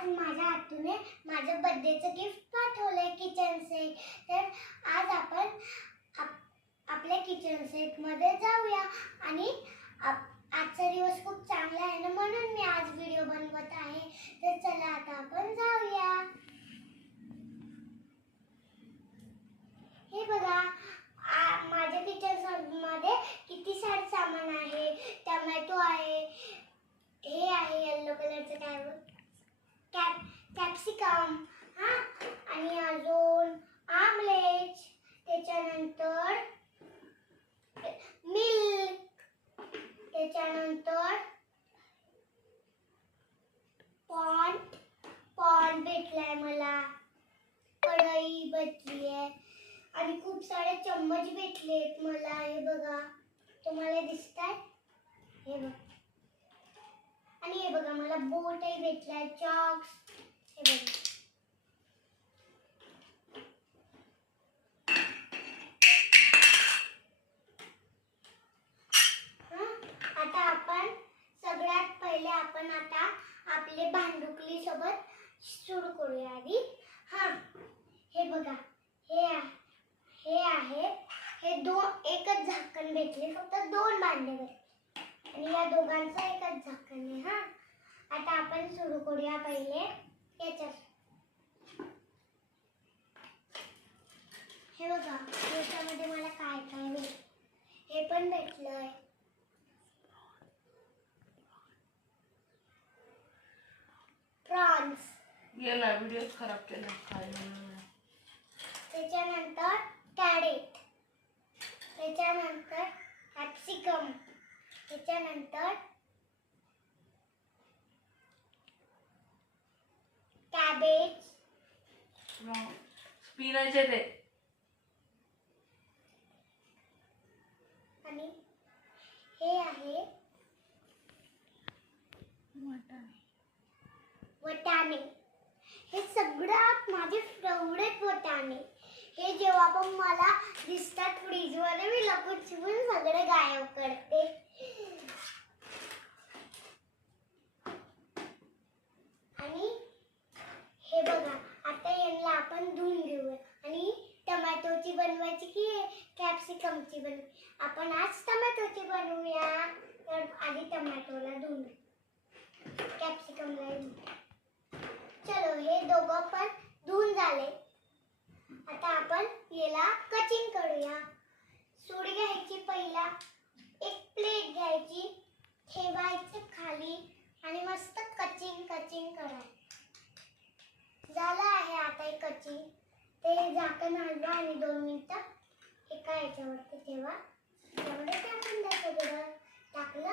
आज माझ्या आतूने माझं बर्थडेचं गिफ्ट पाठवलंय किचन सेट. तर आज आपण आपल्या किचन सेट मध्ये जाऊया आणि आजचा दिवस खूप चांगला आहे ना, म्हणून मी आज व्हिडिओ बनवत आहे. तर चला आता आपण जाऊया. हे बघा माझ्या किचन सेट मध्ये किती सारे सामान आहे. टोमॅटो आहे, हे आहे येलो कलरचं कॅप्सिकम, आणि अजून आमलेट, त्याच्यानंतर मिल्क, त्याच्यानंतर पॉट भेटलाय मला, कढई भेटली आहे आणि खूप सारे चम्मच भेटलेत मला. हे बघा, तुम्हाला दिसताय? हे बघा, आणि हे बघा मला बोटही भेटलाय, चॉक्स. हे बघा, आता आपण सगळ्यात पहिले आपण आता आपले भांडुकली सोबत सुरू करूया आधी. हे बघा, हे आहे, हे एकच झाकण भेटले, फक्त 2 भांडे भेटले आणि या दोघांचं एकच झाकण आहे. आता आपण सुरू करूया पहिले याच्यात. हे बघा, याच्यामध्ये मला काय काय भेटलं. हे पण भेटलंय, प्रॉन्स. गेला व्हिडिओ खराब केला काय. त्याच्यानंतर कॅरेट, त्याच्यानंतर कॅप्सिकम, त्याच्यानंतर कॅबेज, स्पिनच आहे ते, आणि हे आहे वटाणे. हे सगळ्यात माझे फेवरेट वटाणे. हे जेव्हा पण मला दिसतात फ्रीज मध्ये, मी लपून छुपून सगळे गायब करते. आणि हे बघा, आता यांना आपण धुवून घेऊया. आणि टोमॅटोची बनवायची की कॅप्सिकमची बनवायची? आपण आज टोमॅटोची बनवूया. तर आधी टोमॅटोला धुवून, कॅप्सिकमला धुवून. चलो, हे दोघं पण धुवून झाले. आता आपण याला कचिंग करूया. सूड घ्यायची, पहिला एक प्लेट घ्यायची, ठेवायची खाली आणि मस्त कचिंग करायचं. झालं आहे आता हे कचिंग. ते झाकण हलवा आणि 2 मिनिटं एका याच्यावरती ठेवा. त्यामध्ये टाकून द्या, सगळं टाकलं